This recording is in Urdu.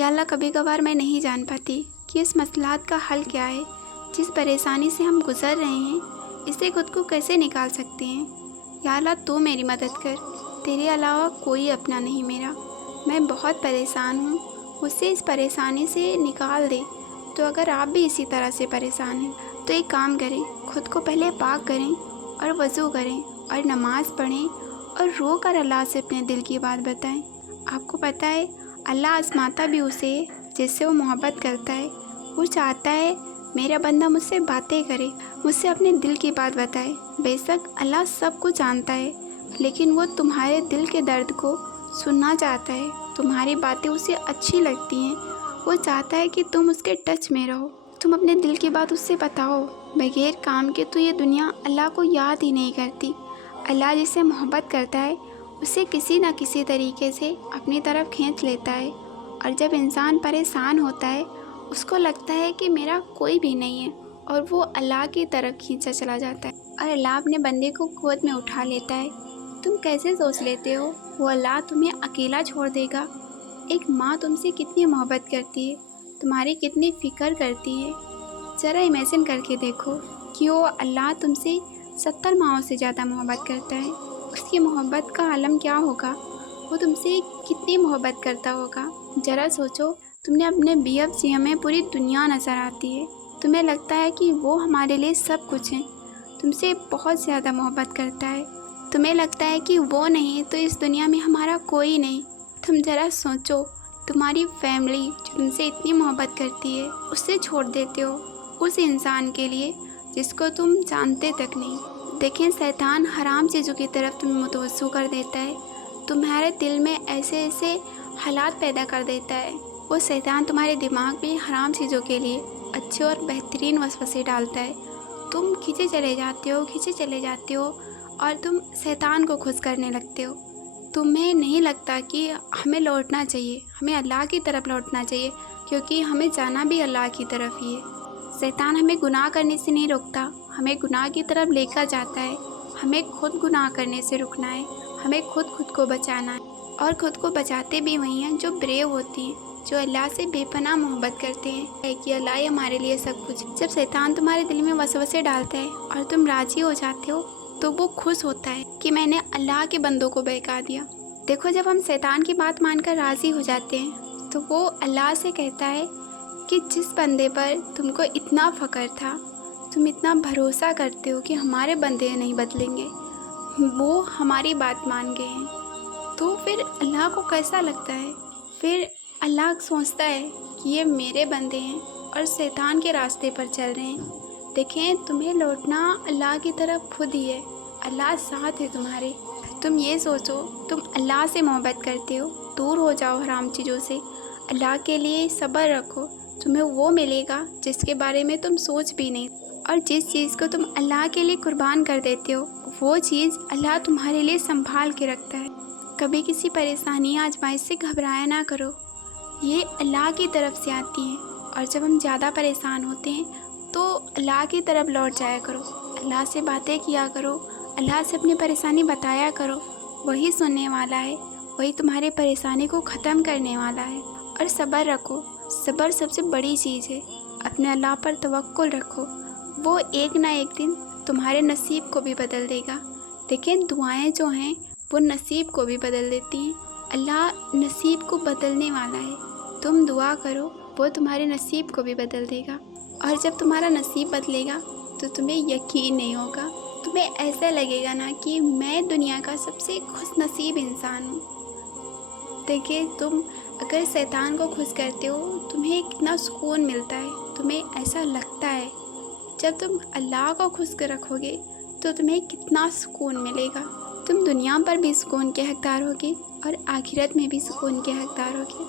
یا اللہ کبھی کبھار میں نہیں جان پاتی کہ اس مسئلات کا حل کیا ہے، جس پریشانی سے ہم گزر رہے ہیں اس سے خود کو کیسے نکال سکتے ہیں۔ یا اللہ تو میری مدد کر، تیرے علاوہ کوئی اپنا نہیں میرا، میں بہت پریشان ہوں، مجھ سے اس پریشانی سے نکال دے۔ تو اگر آپ بھی اسی طرح سے پریشان ہیں تو ایک کام کریں، خود کو پہلے پاک کریں اور وضو کریں اور نماز پڑھیں اور رو کر اللہ سے اپنے دل کی بات بتائیں۔ آپ کو پتہ ہے اللہ آزماتا بھی اسے جس سے وہ محبت کرتا ہے۔ وہ چاہتا ہے میرا بندہ مجھ سے باتیں کرے، مجھ سے اپنے دل کی بات بتائے۔ بے شک اللہ سب کچھ جانتا ہے، لیکن وہ تمہارے دل کے درد کو سننا چاہتا ہے۔ تمہاری باتیں اسے اچھی لگتی ہیں، وہ چاہتا ہے کہ تم اس کے ٹچ میں رہو، تم اپنے دل کی بات اس سے بتاؤ۔ بغیر کام کے تو یہ دنیا اللہ کو یاد ہی نہیں کرتی۔ اللہ جس سے محبت کرتا ہے اسے کسی نہ کسی طریقے سے اپنی طرف کھینچ لیتا ہے، اور جب انسان پریشان ہوتا ہے اس کو لگتا ہے کہ میرا کوئی بھی نہیں ہے، اور وہ اللہ کی طرف کھینچا چلا جاتا ہے، اور اللہ اپنے بندے کو گود میں اٹھا لیتا ہے۔ تم کیسے سوچ لیتے ہو وہ اللہ تمہیں اکیلا چھوڑ دے گا؟ ایک ماں تم سے کتنی محبت کرتی ہے، تمہاری کتنی فکر کرتی ہے۔ ذرا امیجن کر کے دیکھو کہ وہ اللہ تم سے 70 ماؤں سے زیادہ محبت کرتا ہے، اس کی محبت کا عالم کیا ہوگا؟ وہ تم سے کتنی محبت کرتا ہوگا؟ ذرا سوچو، تم نے اپنے BFC میں پوری دنیا نظر آتی ہے، تمہیں لگتا ہے کہ وہ ہمارے لیے سب کچھ ہیں، تم سے بہت زیادہ محبت کرتا ہے، تمہیں لگتا ہے کہ وہ نہیں تو اس دنیا میں ہمارا کوئی نہیں۔ تم ذرا سوچو، تمہاری فیملی جو تم سے اتنی محبت کرتی ہے اس سے چھوڑ دیتے ہو اس انسان کے لیے جس کو تم جانتے تک نہیں۔ دیکھیں، شیطان حرام چیزوں کی طرف تمہیں متوجہ کر دیتا ہے، تمہارے دل میں ایسے ایسے حالات پیدا کر دیتا ہے۔ وہ شیطان تمہارے دماغ میں حرام چیزوں کے لیے اچھے اور بہترین وسوسے ڈالتا ہے، تم کھینچے چلے جاتے ہو اور تم شیطان کو خوش کرنے لگتے ہو۔ تمہیں نہیں لگتا کہ ہمیں لوٹنا چاہیے، ہمیں اللہ کی طرف لوٹنا چاہیے، کیونکہ ہمیں جانا بھی اللہ کی طرف ہی ہے۔ شیطان ہمیں گناہ کرنے سے نہیں روکتا، ہمیں گناہ کی طرف لے کر جاتا ہے۔ ہمیں خود گناہ کرنے سے رکنا ہے، ہمیں خود کو بچانا ہے، اور خود کو بچاتے بھی وہی ہیں جو بریو ہوتی ہیں، جو اللہ سے بے پناہ محبت کرتے ہیں کہ اللہ ہی ہمارے لیے سب کچھ۔ جب شیطان تمہارے دل میں وسوسے ڈالتا ہے اور تم راضی ہو جاتے ہو تو وہ خوش ہوتا ہے کہ میں نے اللہ کے بندوں کو بہکا دیا۔ دیکھو، جب ہم شیطان کی بات مان کر راضی ہو جاتے ہیں تو وہ اللہ سے کہتا ہے کہ جس بندے پر تم کو اتنا فخر تھا، تم اتنا بھروسہ کرتے ہو کہ ہمارے بندے نہیں بدلیں گے، وہ ہماری بات مان گئے ہیں، تو پھر اللہ کو کیسا لگتا ہے؟ پھر اللہ سوچتا ہے کہ یہ میرے بندے ہیں اور شیطان کے راستے پر چل رہے ہیں۔ دیکھیں، تمہیں لوٹنا اللہ کی طرف خود ہی ہے، اللہ ساتھ ہے تمہارے۔ تم یہ سوچو، تم اللہ سے محبت کرتے ہو، دور ہو جاؤ حرام چیزوں سے، اللہ کے لیے صبر رکھو، تمہیں وہ ملے گا جس کے بارے میں تم سوچ بھی نہیں، اور جس چیز کو تم اللہ کے لیے قربان کر دیتے ہو وہ چیز اللہ تمہارے لیے سنبھال کے رکھتا ہے۔ کبھی کسی پریشانی آزمائش سے گھبرایا نہ کرو، یہ اللہ کی طرف سے آتی ہیں، اور جب ہم زیادہ پریشان ہوتے ہیں تو اللہ کی طرف لوٹ جایا کرو، اللہ سے باتیں کیا کرو، اللہ سے اپنی پریشانی بتایا کرو، وہی سننے والا ہے، وہی تمہاری پریشانی کو ختم کرنے والا ہے۔ اور صبر رکھو، صبر سب سے بڑی چیز ہے، اپنے اللہ پر توکل رکھو، وہ ایک نہ ایک دن تمہارے نصیب کو بھی بدل دے گا۔ دیکھیں، دعائیں جو ہیں وہ نصیب کو بھی بدل دیتی ہیں، اللہ نصیب کو بدلنے والا ہے، تم دعا کرو وہ تمہارے نصیب کو بھی بدل دے گا، اور جب تمہارا نصیب بدلے گا تو تمہیں یقین نہیں ہوگا، تمہیں ایسا لگے گا نا کہ میں دنیا کا سب سے خوش نصیب انسان ہوں۔ دیکھیں، تم اگر شیطان کو خوش کرتے ہو تمہیں کتنا سکون ملتا ہے، تمہیں ایسا لگتا ہے۔ جب تم اللہ کو خوش رکھو گے تو تمہیں کتنا سکون ملے گا، تم دنیا پر بھی سکون کے حقدار ہوگے اور آخرت میں بھی سکون کے حقدار ہوگے۔